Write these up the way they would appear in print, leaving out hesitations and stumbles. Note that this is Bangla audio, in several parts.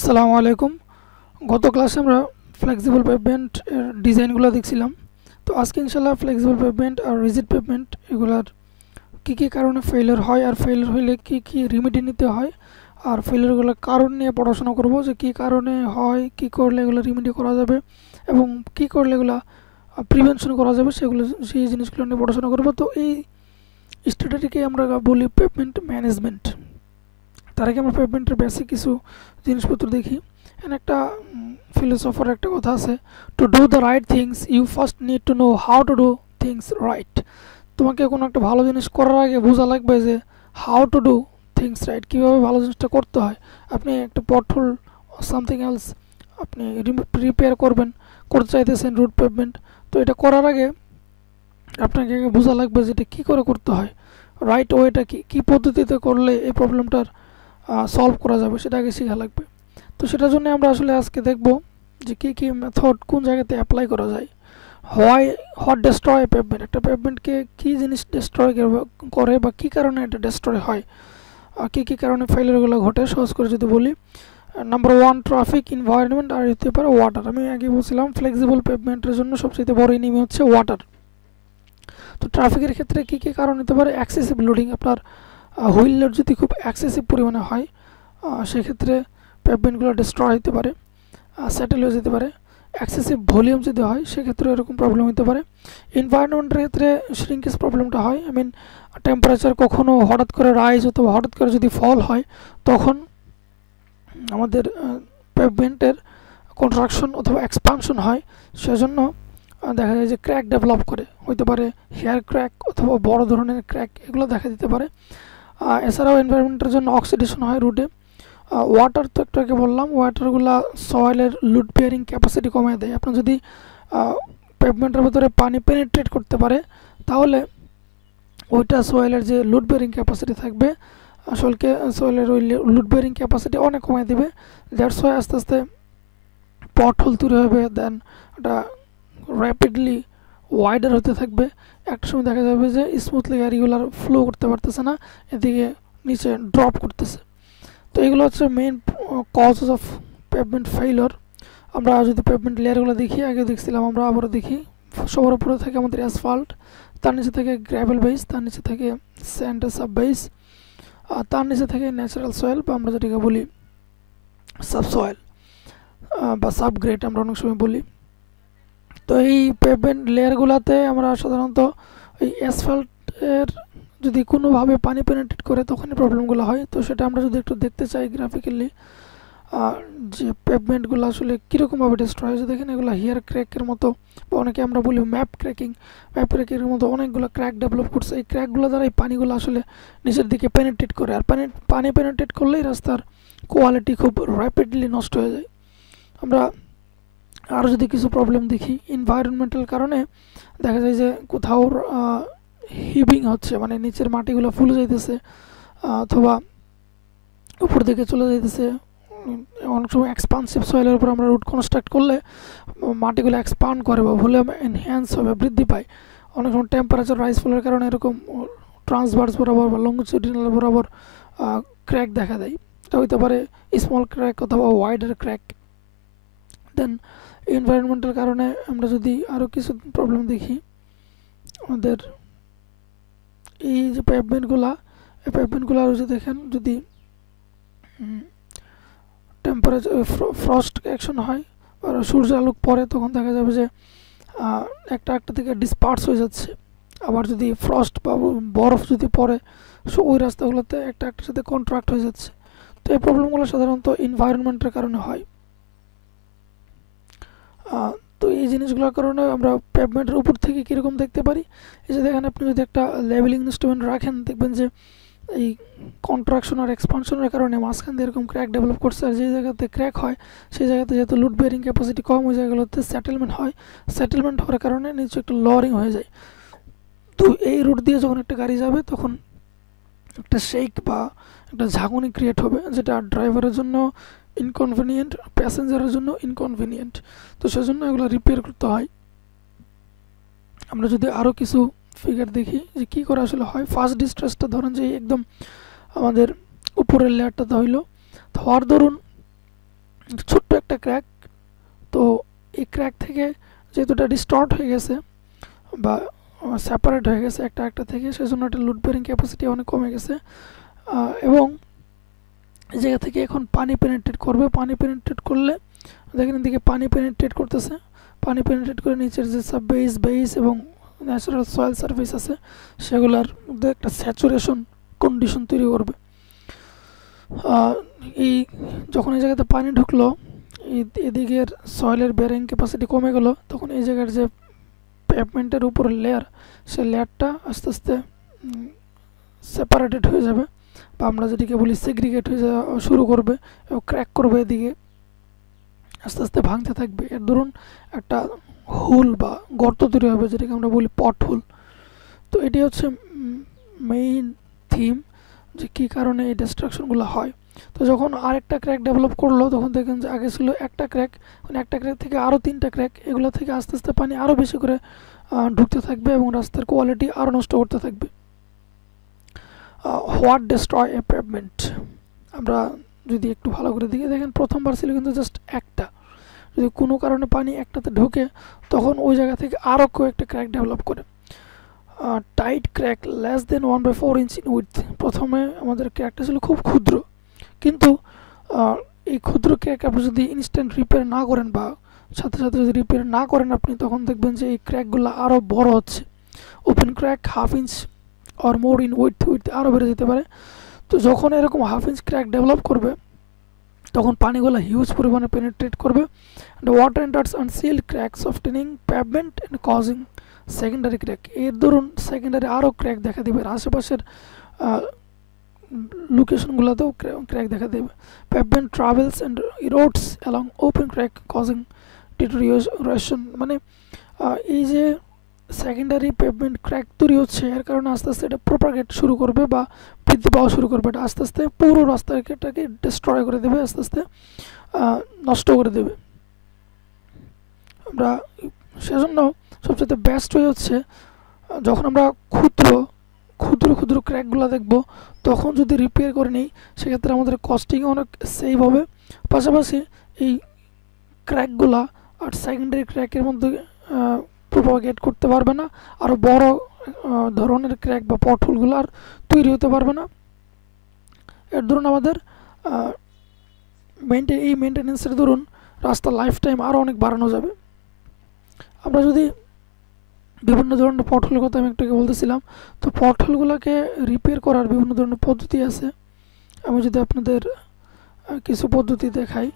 আসসালামু আলাইকুম। গত ক্লাসে আমরা ফ্লেক্সিবল পেভমেন্ট এর ডিজাইনগুলো দেখছিলাম। তো আজকে ইনশাল্লাহ ফ্লেক্সিবল পেভমেন্ট আর রিজিড পেভমেন্ট এগুলার কী কারণে ফেলিওর হয় আর ফেলিওর হইলে কী রেমেডি নিতে হয় আর ফেলিওরগুলোর কারণ নিয়ে পড়াশোনা করব, যে কী কারণে হয়, কী করলে এগুলো রেমেডি করা যাবে এবং কী করলে এগুলো প্রিভেনশন করা যাবে, সেই জিনিসগুলো নিয়ে পড়াশোনা করব। তো এই স্টাডিটিকে আমরা বলি পেভমেন্ট ম্যানেজমেন্ট। তার আগে আমরা পেভমেন্টের বেসিক কিছু জিনিসপত্র দেখি। এখানে একটা ফিলোসফার একটা কথা আছে, to do the right things you first need to know how to do things right. তোমাকে কোনো একটা ভালো জিনিস করার আগে বোঝা লাগবে যে how to do things right, কীভাবে ভালো জিনিসটা করতে হয়। আপনি একটা পটহোল সামথিং এলস আপনি রিপেয়ার করতে চাইতেছেন রুট পেভমেন্ট, তো এটা করার আগে আপনাকে বোঝা লাগবে যে এটা কী করে করতে হয়, রাইট ওয়েটা কী পদ্ধতিতে করলে এই প্রবলেমটার সলভ করা যাবে, সেটা আগে শেখা লাগবে। তো সেটার জন্য আমরা আসলে আজকে দেখব যে কী মেথড কোন জায়গাতে অ্যাপ্লাই করা যায়। হোয়াট ডেস্ট্রয় পেভমেন্ট, একটা পেভমেন্টকে কী জিনিস ডেস্ট্রয় করে বা কী কারণে এটা ডেস্ট্রয় হয়, কী কারণে ফেলিয়ারগুলো ঘটে। সহজ করে যদি বলি, নাম্বার ওয়ান ট্রাফিক, এনভায়রনমেন্ট আর হতে পারে ওয়াটার। আমি আগে বলছিলাম ফ্লেক্সিবল পেভমেন্টের জন্য সবচেয়ে বড় এনিমি হচ্ছে ওয়াটার। তো ট্রাফিকের ক্ষেত্রে কী কারণ হতে পারে, এক্সেসিভ লোডিং। আপনার হুইল লোড যদি খুব এক্সেসিভ পরিমাণে হয় সেক্ষেত্রে পেভমেন্টগুলো ডিস্ট্রয় হতে পারে, সেটেল হয়ে যেতে পারে। এক্সেসিভ ভলিউম যদি হয় সেক্ষেত্রে এরকম প্রবলেম হতে পারে। এনভায়রনমেন্টের ক্ষেত্রে শ্রিঙ্কেজ প্রবলেমটা হয়। টেম্পারেচার কখনো হঠাৎ করে রাইজ অথবা হঠাৎ করে যদি ফল হয় তখন আমাদের পেভমেন্টের কন্ট্রাকশন অথবা এক্সপানশন হয়, সেজন্য দেখা যায় যে ক্র্যাক ডেভেলপ করে, হতে পারে হেয়ার ক্র্যাক অথবা বড় ধরনের ক্র্যাক, এগুলো দেখা দিতে পারে। এছাড়াও এনভায়রনমেন্টের জন্য অক্সিডেশন হয় রুটে। ওয়াটার তো একটু আগে বললাম, ওয়াটারগুলো সয়েলের লুড বিয়ারিং ক্যাপাসিটি কমিয়ে দেয়। আপনার যদি পেভমেন্টের ভিতরে পানি পেনিট্রেট করতে পারে তাহলে ওইটা সয়েলের যে লুড বিয়ারিং ক্যাপাসিটি থাকবে সয়েলের ওই লুড বিয়ারিং ক্যাপাসিটি অনেক কমিয়ে দেবে। দ্যাটস ওয়াই আস্তে আস্তে পটহোল তৈরি হবে, দেন ওটা র্যাপিডলি ওয়াইডার হতে থাকবে। একটা সময় দেখা যাবে যে স্মুথলি রেগুলার ফ্লো করতে পারতেছে না, এদিকে নিচে ড্রপ করতেছে। তো এগুলো হচ্ছে main causes of pavement failure. আমরা যদি পেভমেন্ট লেয়ারগুলো দেখি, আগে দেখছিলাম, আমরা আবারও দেখি। সবার উপরে থাকে আমাদের অ্যাসফল্ট, তার নিচে থাকে গ্র্যাভেল বেস, তার নিচে থাকে স্যান্ড সাব বেস, আর তার নিচে থাকে ন্যাচারাল সয়েল বা আমরা যেটাকে বলি সাব সয়েল বা সাবগ্রেড আমরা অনেক সময় বলি। তো এই পেভমেন্ট লেয়ারগুলোতে আমরা সাধারণত এই অ্যাসফল্টের যদি কোনোভাবে পানি পেনিট্রেট করে তখনই প্রবলেমগুলো হয়। তো সেটা আমরা যদি একটু দেখতে চাই গ্রাফিক্যালি, যে পেভমেন্টগুলো আসলে কীরকমভাবে ডিস্ট্রয় হয়েছে, দেখেন এগুলো হেয়ার ক্র্যাকের মতো, বা অনেকে আমরা বলি ম্যাপ ক্র্যাকের মতো অনেকগুলো ক্র্যাক ডেভেলপ করছে। এই ক্র্যাকগুলো দ্বারা এই পানিগুলো আসলে নিচের দিকে পেনিট্রেট করে, আর পানি পেনিট্রেট করলেই রাস্তার কোয়ালিটি খুব র্যাপিডলি নষ্ট হয়ে যায়। আমরা আরও যদি কিছু প্রবলেম দেখি, এনভায়রনমেন্টাল কারণে দেখা যায় যে কোথাও হিবিং হচ্ছে, নিচের মাটিগুলো ফুলে যাইতেছে অথবা উপর দিকে চলে যাইতেছে। অনেক সময় এক্সপানসিভ সয়েলের উপর আমরা রুট কনস্ট্রাক্ট করলে মাটিগুলো এক্সপান্ড করে বা ভলিউম এনহ্যান্স হবে, বৃদ্ধি পায়। অনেক সময় টেম্পারেচার রাইজ ফলের কারণে এরকম ট্রান্সভার্স বরাবর বা লংজিটিউডিনাল বরাবর ক্র্যাক দেখা দেয়। এটা হইতে পারে স্মল ক্র্যাক অথবা ওয়াইডার ক্র্যাক। দেন এনভায়রনমেন্টের কারণে আমরা যদি আরও কিছু প্রবলেম দেখি, আমাদের এই যে পেভমেন্টগুলো আরও যদি দেখেন, যদি টেম্পারেচার ফ্রস্ট অ্যাকশন হয় আর সূর্য আলোক পড়ে তখন দেখা যাবে যে একটা থেকে ডিসপার্স হয়ে যাচ্ছে। আবার যদি ফ্রস্ট বা বরফ যদি পড়ে ওই রাস্তাগুলোতে একটার সাথে কন্ট্রাক্ট হয়ে যাচ্ছে। তো এই প্রবলেমগুলো সাধারণত এনভায়রনমেন্টের কারণে হয়। তো এই জিনিসগুলোর কারণে আমরা পেভমেন্টের উপর থেকে কীরকম দেখতে পারি, এই যে দেখেন, আপনি যদি একটা লেভেলিং ইনস্ট্রুমেন্ট রাখেন দেখবেন যে এই কন্ট্রাকশন আর এক্সপানশনের কারণে মাঝখান দিয়ে এরকম ক্র্যাক ডেভেলপ করছে। আর যে জায়গাতে ক্র্যাক হয় সেই জায়গাতে যেহেতু লুড বেয়ারিং ক্যাপাসিটি কম, ওই জায়গাগুলোতে সেটেলমেন্ট হওয়ার কারণে নিচে একটু লোয়ারিং হয়ে যায়। তো এই রুট দিয়ে যখন একটা গাড়ি যাবে তখন একটা শেক বা একটা ঝাঁকুনি ক্রিয়েট হবে, যেটা ড্রাইভারের জন্য ইনকনভিনিয়েন্ট, প্যাসেঞ্জারের জন্য ইনকনভিনিয়েন্ট। তো সেজন্য এগুলো রিপেয়ার করতে হয়। আমরা যদি আরও কিছু ফিগার দেখি যে কী করে আসলে হয়, ফার্স্ট ডিস্ট্রেসটা ধরেন যে একদম আমাদের উপরের লেয়ারটাতে হইলো, হওয়ার দরুন ছোট্ট একটা ক্র্যাক। তো এই ক্র্যাক থেকে যেহেতু এটা ডিস্টর্ট হয়ে গেছে বা সেপারেট হয়ে গেছে একটা একটা থেকে, সেজন্য এটা লোড বেয়ারিং ক্যাপাসিটি অনেক কমে গেছে। এবং এই জায়গা থেকে এখন পানি পেনিট্রেট করবে। পানি পেনিট্রেট করলে দেখেন এদিকে পানি পেনিট্রেট করতেছে। পানি পেনিট্রেট করে নিচের যে সব বেস এবং ন্যাচারাল সয়েল সারফেস আছে সেগুলোর মধ্যে একটা স্যাচুরেশন কন্ডিশন তৈরি করবে। এই যখন এই জায়গাতে পানি ঢুকলো, এদিকের সয়েলের বেয়ারিং ক্যাপাসিটি কমে গেল, তখন এই জায়গার যে পেভমেন্টের উপরের লেয়ার, সেই লেয়ারটা আস্তে আস্তে সেপারেটেড হয়ে যাবে, বা আমরা যেটিকে বলি সেগ্রিগেট হয়ে যাওয়া শুরু করবে এবং ক্র্যাক করবে, এদিকে আস্তে আস্তে ভাঙতে থাকবে। এর ধরুন একটা হোল বা গর্ত তৈরি হবে, যেটাকে আমরা বলি পট হোল। তো এটি হচ্ছে মেইন থিম, যে কী কারণে এই ডিস্ট্রাকশনগুলো হয়। তো যখন আরেকটা ক্র্যাক ডেভেলপ করলো, তখন দেখেন যে আগে ছিল একটা ক্র্যাক, মানে একটা ক্র্যাক থেকে আরও 3টা ক্র্যাক, এগুলো থেকে আস্তে আস্তে পানি আরও বেশি করে ঢুকতে থাকবে এবং রাস্তার কোয়ালিটি আরও নষ্ট করতে থাকবে। হোয়াট ডিস্ট্রয় এ পেভমেন্ট, আমরা যদি একটু ভালো করে দিকে দেখেন, প্রথমবার ছিল কিন্তু জাস্ট একটা, যদি কোনো কারণে পানি একটাতে ঢোকে তখন ওই জায়গা থেকে আরও কয়েকটা ক্র্যাক ডেভেলপ করে। Tight crack less than 1/4 inch in with, প্রথমে আমাদের ক্র্যাকটা ছিল খুব ক্ষুদ্র, কিন্তু এই ক্ষুদ্র ক্র্যাক আপনি যদি ইনস্ট্যান্ট রিপেয়ার না করেন বা সাথে সাথে যদি রিপেয়ার না করেন আপনি, তখন দেখবেন যে এই ক্র্যাকগুলো আরও বড় হচ্ছে। Open crack 1/2 inch or more in with আরও বেড়ে যেতে পারে। তো যখন এরকম 1/2 ইঞ্চ ক্র্যাক ডেভেলপ করবে, তখন পানিগুলো হিউজ পরিমাণে পেনিট্রেট করবে। Water enters unsealed crack softening pavement and causing secondary crack, এর ধরুন সেকেন্ডারি আরও ক্র্যাক দেখা দেবে, আশেপাশের লোকেশনগুলোতেও ক্র্যাক দেখা দেবে। Pavement travels and ইরোডস along open crack causing deterioration, মানে এই যে সেকেন্ডারি পেভমেন্ট ক্র্যাক তৈরি হচ্ছে, এর কারণে আস্তে আস্তে এটা প্রোপাগেট শুরু করবে বা বৃদ্ধি পাওয়া শুরু করবে। এটা আস্তে আস্তে পুরো রাস্তাটাকে ডিস্ট্রয় করে দেবে, আস্তে আস্তে নষ্ট করে দেবে। আমরা সেজন্য সবচেয়ে বেস্ট ওয়ে হচ্ছে, যখন আমরা ক্ষুদ্র ক্ষুদ্র ক্ষুদ্র ক্র্যাকগুলো দেখব, তখন যদি রিপেয়ার করে নিই, সেক্ষেত্রে আমাদের কস্টিং অনেক সেভ হবে। পাশাপাশি এই ক্র্যাকগুলা আর সেকেন্ডারি ক্র্যাকের মধ্যে প্রোপাগেট করতে পারবে না, আরও বড় ধরনের ক্র্যাক বা পটহোলগুলো আর তৈরি হতে পারবে না। এর ধরুন আমাদের এই মেনটেন্যান্সের ধরুন রাস্তার লাইফ টাইম আরও অনেক বাড়ানো যাবে। আমরা যদি বিভিন্ন ধরনের পটহোলের কথা আমি একটু বলতেছিলাম, তো পটহোলগুলোকে রিপেয়ার করার বিভিন্ন ধরনের পদ্ধতি আছে। আমি যদি আপনাদের কিছু পদ্ধতি দেখাই।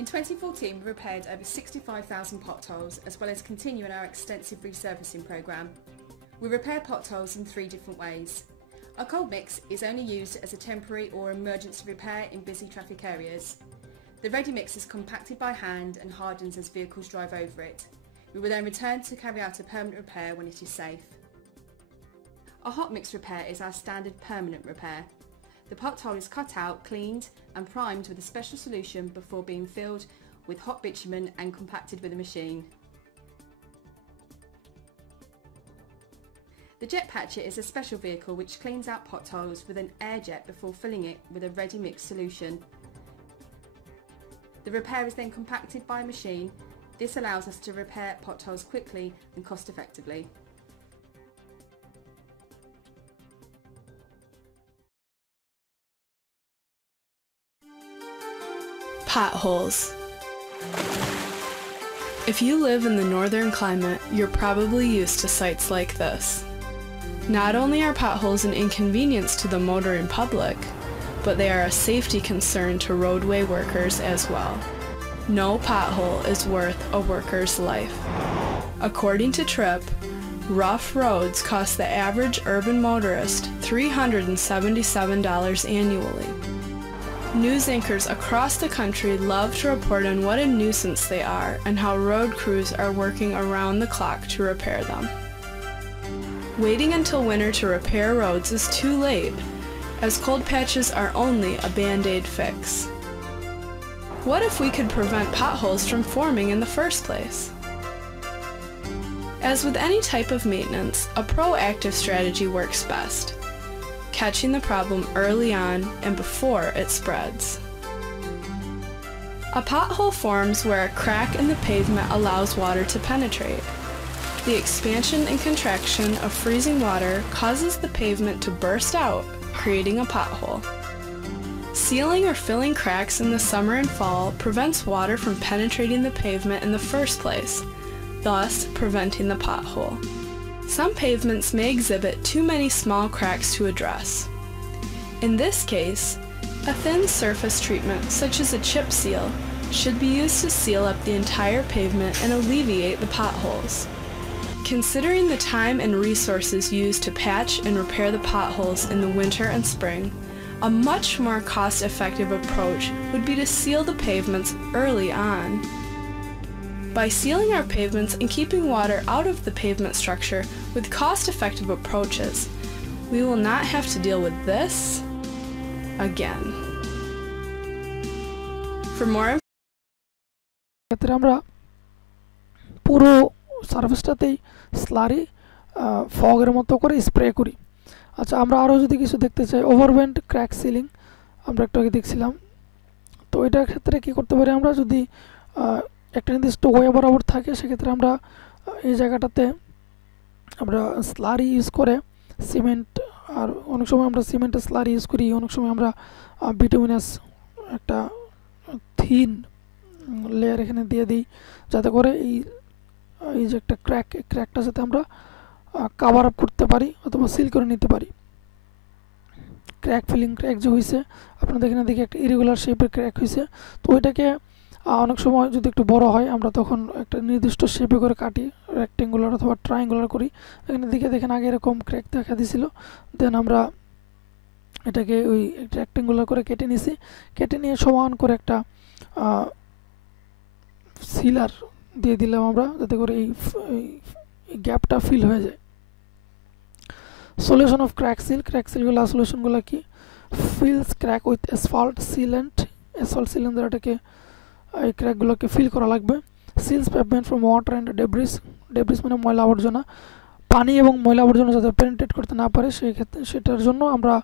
In 2014, we repaired over 65,000 potholes, as well as continuing our extensive resurfacing programme. We repair potholes in 3 different ways. A cold mix is only used as a temporary or emergency repair in busy traffic areas. The ready mix is compacted by hand and hardens as vehicles drive over it. We will then return to carry out a permanent repair when it is safe. A hot mix repair is our standard permanent repair. The pothole is cut out, cleaned and primed with a special solution before being filled with hot bitumen and compacted with a machine. The jet patcher is a special vehicle which cleans out potholes with an air jet before filling it with a ready mix solution. The repair is then compacted by a machine. This allows us to repair potholes quickly and cost effectively. Potholes. If you live in the northern climate, you're probably used to sights like this. Not only are potholes an inconvenience to the motoring public, but they are a safety concern to roadway workers as well. No pothole is worth a worker's life. According to TRIP, rough roads cost the average urban motorist $377 annually. News anchors across the country love to report on what a nuisance they are and how road crews are working around the clock to repair them. Waiting until winter to repair roads is too late, as cold patches are only a band-aid fix. What if we could prevent potholes from forming in the first place? As with any type of maintenance, a proactive strategy works best. catching the problem early on and before it spreads. A pothole forms where a crack in the pavement allows water to penetrate. The expansion and contraction of freezing water causes the pavement to burst out, creating a pothole. Sealing or filling cracks in the summer and fall prevents water from penetrating the pavement in the first place, thus preventing the pothole. Some pavements may exhibit too many small cracks to address. In this case, a thin surface treatment, such as a chip seal, should be used to seal up the entire pavement and alleviate the potholes. Considering the time and resources used to patch and repair the potholes in the winter and spring, a much more cost-effective approach would be to seal the pavements early on. By sealing our pavements and keeping water out of the pavement structure with cost-effective approaches, we will not have to deal with this again. For more ক্ষেত্রে আমরা পুরো সারফেসটাতেই স্লারি ফগের মতো করে স্প্রে করি। আচ্ছা, আমরা আরও যদি কিছু দেখতে চাই, ওভারবেন্ড ক্র্যাক সিলিং আমরা একটু আগে দেখছিলাম। তো এটার ক্ষেত্রে কী করতে পারি, আমরা যদি একটা নির্দিষ্ট ওয়ে বরাবর থাকে সেক্ষেত্রে আমরা এই জায়গাটাতে আমরা স্লারি ইউজ করে সিমেন্ট, আর অনেক সময় আমরা সিমেন্টের স্লারি ইউজ করি, অনেক সময় আমরা বিটুমিনাস একটা থিন লেয়ার এখানে দিয়ে দিই, যাতে করে এই যে একটা ক্র্যাকটা যাতে আমরা কাভার আপ করতে পারি অথবা সিল করে নিতে পারি। ক্র্যাক ফিলিং ক্র্যাক যে হয়েছে আপনাদের এখানে দেখে একটা ইরেগুলার শেপের ক্র্যাক হয়েছে, তো ওইটাকে অনেক সময় যদি একটু বড় হয় আমরা তখন একটা নির্দিষ্ট শেপে করে কাটি, রেক্টেঙ্গুলার অথবা ট্রায়াঙ্গুলার করি। এখানে দেখেন আগে এরকম ক্র্যাক দেখা দিয়েছিল, দেন আমরা এটাকে ওই রেক্টেঙ্গুলার করে কেটে নিয়েছি, কেটে নিয়ে সমান করে একটা সিলার দিয়ে দিলাম আমরা, যাতে করে এই গ্যাপটা ফিল হয়ে যায়। সলিউশন অফ ক্র্যাক সিলগুলো সলিউশনগুলো কি, fills crack with asphalt sealant দ্বারা এটাকে এই ক্র্যাকগুলোকে ফিল করা লাগবে। Seals pavement from water and debris মানে ময়লা আবর্জনা, পানি এবং ময়লা আবর্জনা যাতে পেনিট্রেট করতে না পারে সেই ক্ষেত্রে সেটার জন্য আমরা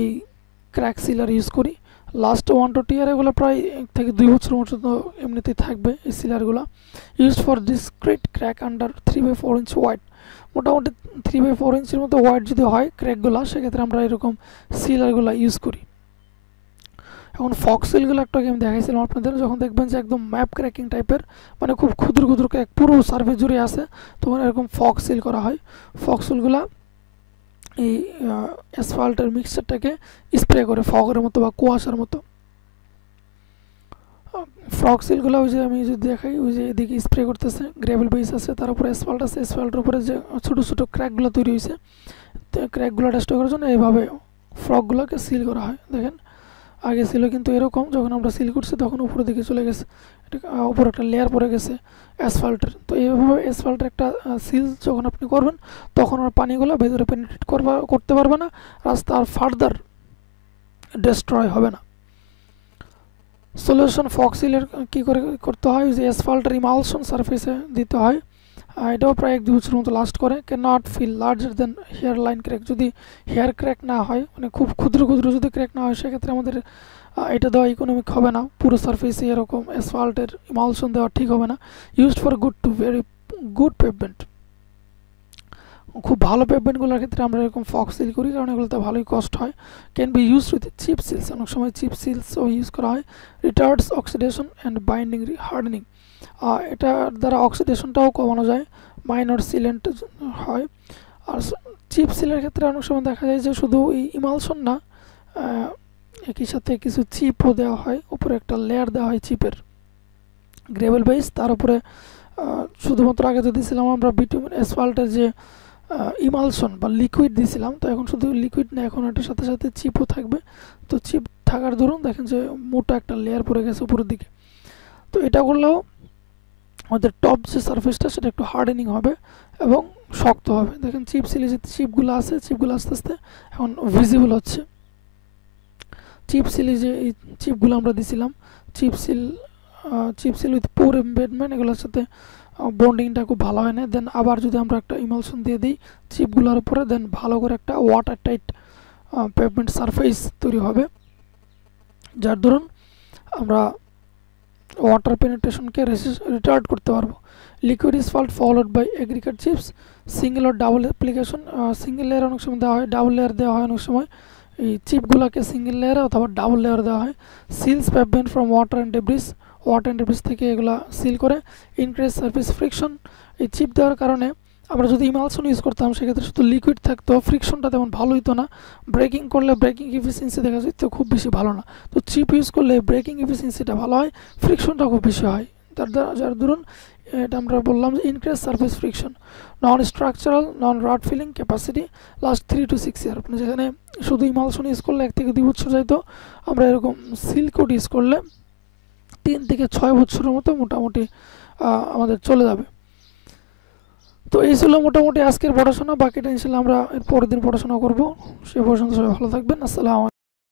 এই ক্র্যাক সিলার ইউজ করি। লাস্ট 1 to 2 ইয়ার এগুলো প্রায় 1 থেকে 2 বছরের মতো এমনিতেই থাকবে এই সিলারগুলো। Used for discrete crack under 3/4 inch wide, মোটামুটি 3/4 ইঞ্চের মতো ওয়াইড যদি হয় ক্র্যাকগুলো সেক্ষেত্রে আমরা এরকম সিলারগুলো ইউজ করি। এখন ফক সিলগুলো একটু আগে আমি দেখাইছিলাম আপনাদের, যখন দেখবেন যে একদম ম্যাপ ক্র্যাকিং টাইপের, মানে খুব ক্ষুদ্র ক্ষুদ্র ক্র্যাক পুরো সার্ফেস জুড়ে আছে, তখন এরকম ফক সিল করা হয়। ফক সিলগুলো এই অ্যাসফল্টের মিক্সচারটাকে স্প্রে করে ফগের মতো বা কুয়াশার মতো। ফ্রক সিলগুলো ওই যে আমি যদি দেখাই, ওই যে এদিকে স্প্রে করতেছে, গ্রেভেল বেস আছে, তার উপরে অ্যাসফল্ট আছে, অ্যাসফল্টের উপরে যে ছোটো ছোটো ক্র্যাকগুলো তৈরি হয়েছে, তো ক্র্যাকগুলো টেস্ট করার জন্য এইভাবে ফ্রকগুলোকে সিল করা হয়। দেখেন আগে ছিল কিন্তু এরকম, যখন আমরা সিল করছি তখন উপরের দিকে চলে গেছে, এটা উপরে একটা লেয়ার পড়ে গেছে অ্যাসফল্টের। তো এইভাবে অ্যাসফল্টের একটা সিল যখন আপনি করবেন তখন আর পানিগুলো ভেতরে পেনিট্রেট করতে পারবে না, রাস্তা আর ফার্দার ডেস্ট্রয় হবে না। সলিউশন ফক সিলের কী করে করতে হয়, যে অ্যাসফল্টের ইমালশন সারফেসে দিতে হয়, এটাও প্রায় 1-2 বছরের মতো লাস্ট করে। Can not fill larger than hair line crack, যদি হেয়ার ক্র্যাক না হয়, মানে খুব ক্ষুদ্র ক্ষুদ্র যদি ক্র্যাক না হয় সেক্ষেত্রে আমাদের এটা দেওয়া ইকোনমিক হবে না, পুরো সারফেসে এরকম অ্যাসফল্টের ইমালশন দেওয়া ঠিক হবে না। Used for good to very good pavement, খুব ভালো পেভমেন্টগুলোর ক্ষেত্রে আমরা এরকম ফক সিল করি, কারণ এগুলোতে ভালোই কস্ট হয়। Can be use with chip seals, অনেক সময় চিপ সিলসও ইউজ করা হয়। Retards oxidation and binding hardening, এটার দ্বারা অক্সিডেশনটাও কমানো যায়, মাইনর সিলেন্ট হয়। আর চিপ সিলের ক্ষেত্রে অনেক সময় দেখা যায় যে শুধু এই ইমালশন না, একই সাথে কিছু চিপও দেওয়া হয়, উপরে একটা লেয়ার দেওয়া হয় চিপের, গ্রেভেল বেস, তার উপরে শুধুমাত্র আগে তো দিয়েছিলাম আমরা বিটুমিন অ্যাসফল্টের যে ইমালশন বা লিকুইড দিয়েছিলাম, তো এখন শুধু লিকুইড না, এখন এটার সাথে সাথে চিপও থাকবে। তো চিপ থাকার দরুন দেখেন যে মোটা একটা লেয়ার পড়ে গেছে উপরের দিকে। তো এটা করলেও আমাদের টপ যে সারফেসটা সেটা একটু হার্ডেনিং হবে এবং শক্ত হবে। দেখেন চিপ সিলে যে চিপগুলো আছে, চিপগুলো আস্তে আস্তে এখন ভিজিবল হচ্ছে। চিপ সিলে যে এই চিপগুলো আমরা দিছিলাম, চিপ সিল উইথ পোর এমবেডমেন্ট, এগুলোর সাথে বন্ডিংটা খুব ভালো হয় না। দেন আবার যদি আমরা একটা ইমালশন দিয়ে দিই চিপগুলোর উপরে, দেন ভালো করে একটা ওয়াটার টাইট পেভমেন্ট সারফেস তৈরি হবে, যার দরুন আমরা ওয়াটার পেনিট্রেশনকে রিটার্ড করতে পারবো। Liquid asphalt followed by aggregate chips, single ও ডাবল অ্যাপ্লিকেশন, সিঙ্গেল লেয়ার অনেক সময় দেওয়া হয়, ডাবল লেয়ার দেওয়া হয় অনেক সময়, এই চিপগুলোকে সিঙ্গেল লেয়ারে অথবা ডাবল লেয়ার দেওয়া হয়। Seals pavement from water and debris, water and debris থেকে এগুলা সিল করে। ইনক্রিজ সারফেস ফ্রিকশন, এই চিপ দেওয়ার কারণে আমরা যদি ইমালশন ইউজ করতাম সেক্ষেত্রে শুধু লিকুইড থাকতো, ফ্রিকশনটা তেমন ভালো হতো না, ব্রেকিং করলে ব্রেকিং এফিসিয়েন্সি দেখা যেত খুব বেশি ভালো না। তো চিপ ইউজ করলে ব্রেকিং এফিসিয়েন্সিটা ভালো হয়, ফ্রিকশনটা খুব বেশি হয়, যার দরুন এটা আমরা বললাম যে increase surface friction. Non structural non rut filling capacity last 3 to 6 year, আপনি যেখানে শুধু ইমালশন ইউজ করলে 1 থেকে 2 বছর যাইতো, আমরা এরকম সিল্কউড ইউজ করলে 3 থেকে 6 বছরের মতো মোটামুটি আমাদের চলে যাবে। তো এই ছিল মোটামুটি আজকের পড়াশোনা, বাকিটা ইনশাল্লাহ আমরা এর পরের দিন পড়াশোনা করব। সে পর্যন্ত সবাই ভালো থাকবেন। আসসালামু আলাইকুম।